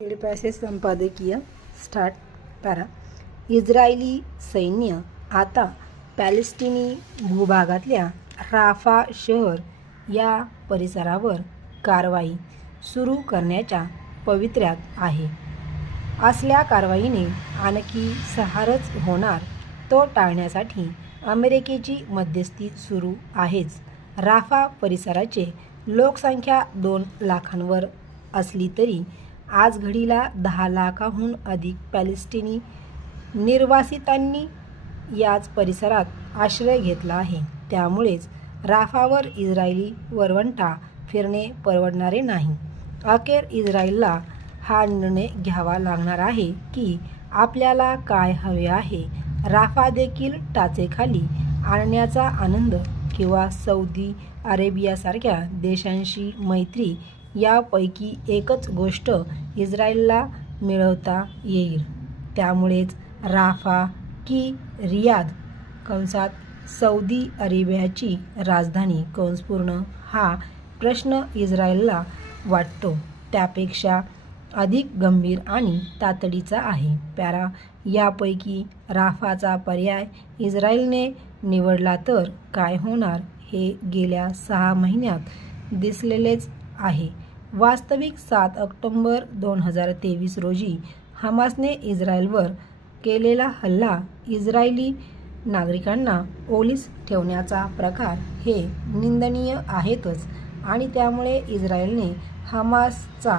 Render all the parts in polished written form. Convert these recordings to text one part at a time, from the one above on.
Passage संपादकीय start para. Israeli सैन्य आता पॅलेस्टिनी भूभागातल्या राफा शहर या परिसरावर कारवाई सुरू करण्याच्या पवित्र्यात आहे. असल्या कारवाईने आणखी संहारच होणार तो टाळण्यासाठी अमेरिकेची मध्यस्थी सुरू आहेच. राफा परिसराची लोकसंख्या 2 लाखांवर असली तरी आजघडीला 10 लाखांहून अधिक पॅलेस्टिनी निर्वासितांनी याच परिसरात आश्रय घेतला आहे. त्यामुळेच राफावर इस्रायली वरवंटा फिरणे परवडणारे नाही. अखेर इस्रायलला हा निर्णय घ्यावा लागणार आहे की आपल्याला काय हवे आहे. राफा देखील टाचेखाली आणण्याचा आनंद किंवा सौदी अरेबियासारख्या देशांशी मैत्री यापैकी एकच गोष्ट इस्रायलला मिळवता येईल. त्यामुळेच राफा की रियाद सौदी अरेबियाची राजधानी हा प्रश्न इस्रायलला वाटतो त्यापेक्षा अधिक गंभीर आणि तातडीचा आहे. पॅरा. यापैकी राफाचा पर्याय इस्रायलने निवडला तर काय होणार हे गेल्या 6 महिन्यात दिसलेलेच आहे. वास्तविक 7 ऑक्टोबर 2023 रोजी हमासने इस्रायलवर केलेला हल्ला इस्रायली नागरिकांना ओलीस ठेवण्याचा प्रकार हे निंदनीय आहेतच आणि त्यामुळे इस्रायलने हमासचा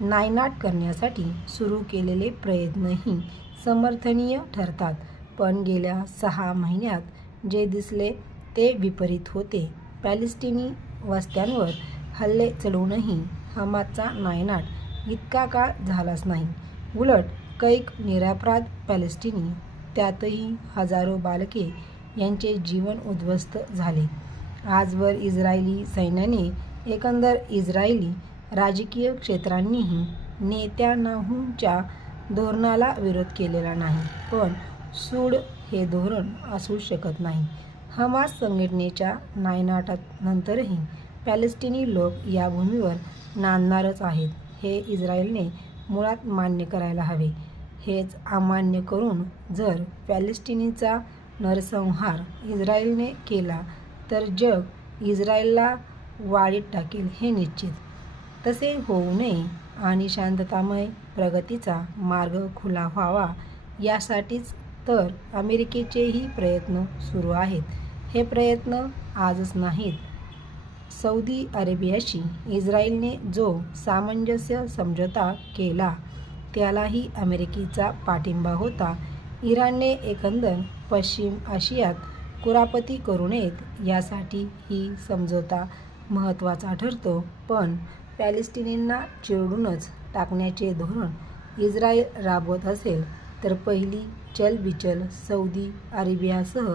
नायनाट करण्यासाठी सुरू केलेले प्रयत्नही समर्थनीय ठरतात. पण गेल्या 6 महिन्यात जे दिसले ते विपरीत होते. पॅलेस्टिनी वस्त्यांवर हल्ले चढवूनही हमासचा नायनाट इतका काळ झालाच नाही. उलट कैक निरपराध पॅलेस्टिनी, त्यातही हजारो बालके यांचे जीवन उद्ध्वस्त झाले. आजवर इस्रायली सैन्याने एकंदर इस्रायली राजकीय क्षेत्रांनीही नेत्यानाहूंच्या धोरणाला विरोध केलेला नाही. पण सूड हे धोरण असू शकत नाही. हमास संघटनेच्या नायनाटानंतरही पॅलेस्टिनी लोक या भूमीवर नांदणारच आहेत हे इस्रायलने मुळात मान्य करायला हवे. हेच अमान्य करून जर पॅलेस्टिनींचा नरसंहार इस्रायलने केला तर जग इस्रायलला वाळीत टाकेल हे निश्चित. तसे होऊ नये आणि शांततामय प्रगतीचा मार्ग खुला व्हावा यासाठीच तर अमेरिकेचेही प्रयत्न सुरू आहेत. हे प्रयत्न आजच नाहीत. सौदी अरेबियाशी इस्रायलने जो सामंजस्य समझोता केला त्यालाही अमेरिकेचा पाठिंबा होता. इराणने एकंदर पश्चिम आशियात कुरापती करू नयेत यासाठी ही समझोता महत्त्वाचा ठरतो. पण पॅलेस्टिनींना चिरडूनच टाकण्याचे धोरण इस्रायल राबवत असेल तर पहिली चलबिचल सौदी अरेबियासह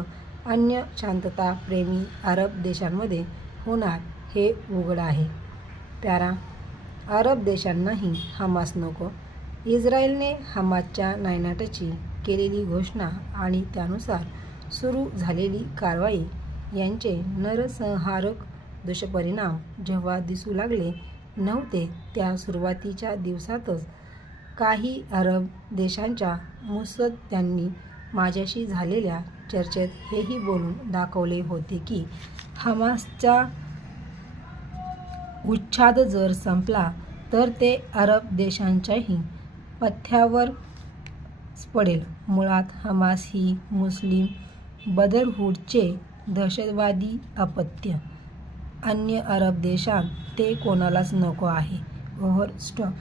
अन्य शांतताप्रेमी अरब देशांमध्ये होणार हे उघड आहे. पॅरा. अरब देशांनाही हमास नको. इस्रायलने हमासच्या नायनाटाची केलेली घोषणा आणि त्यानुसार सुरू झालेली कारवाई यांचे नरसंहारक दुष्परिणाम जेव्हा दिसू लागले नव्हते त्या सुरुवातीच्या दिवसातच काही अरब देशांच्या मुत्सद्द्यांनी माझ्याशी झालेल्या चर्चेत हेही बोलून दाखवले होते की हमासचा उच्छाद जर संपला तर ते अरब देशांच्याही पथ्यावरच पडेल. मुळात हमास ही मुस्लिम ब्रदरहूडचे दहशतवादी अपत्य. अन्य अरब देशांत ते कोणालाच नको आहे. ओव्हरस्टॉप.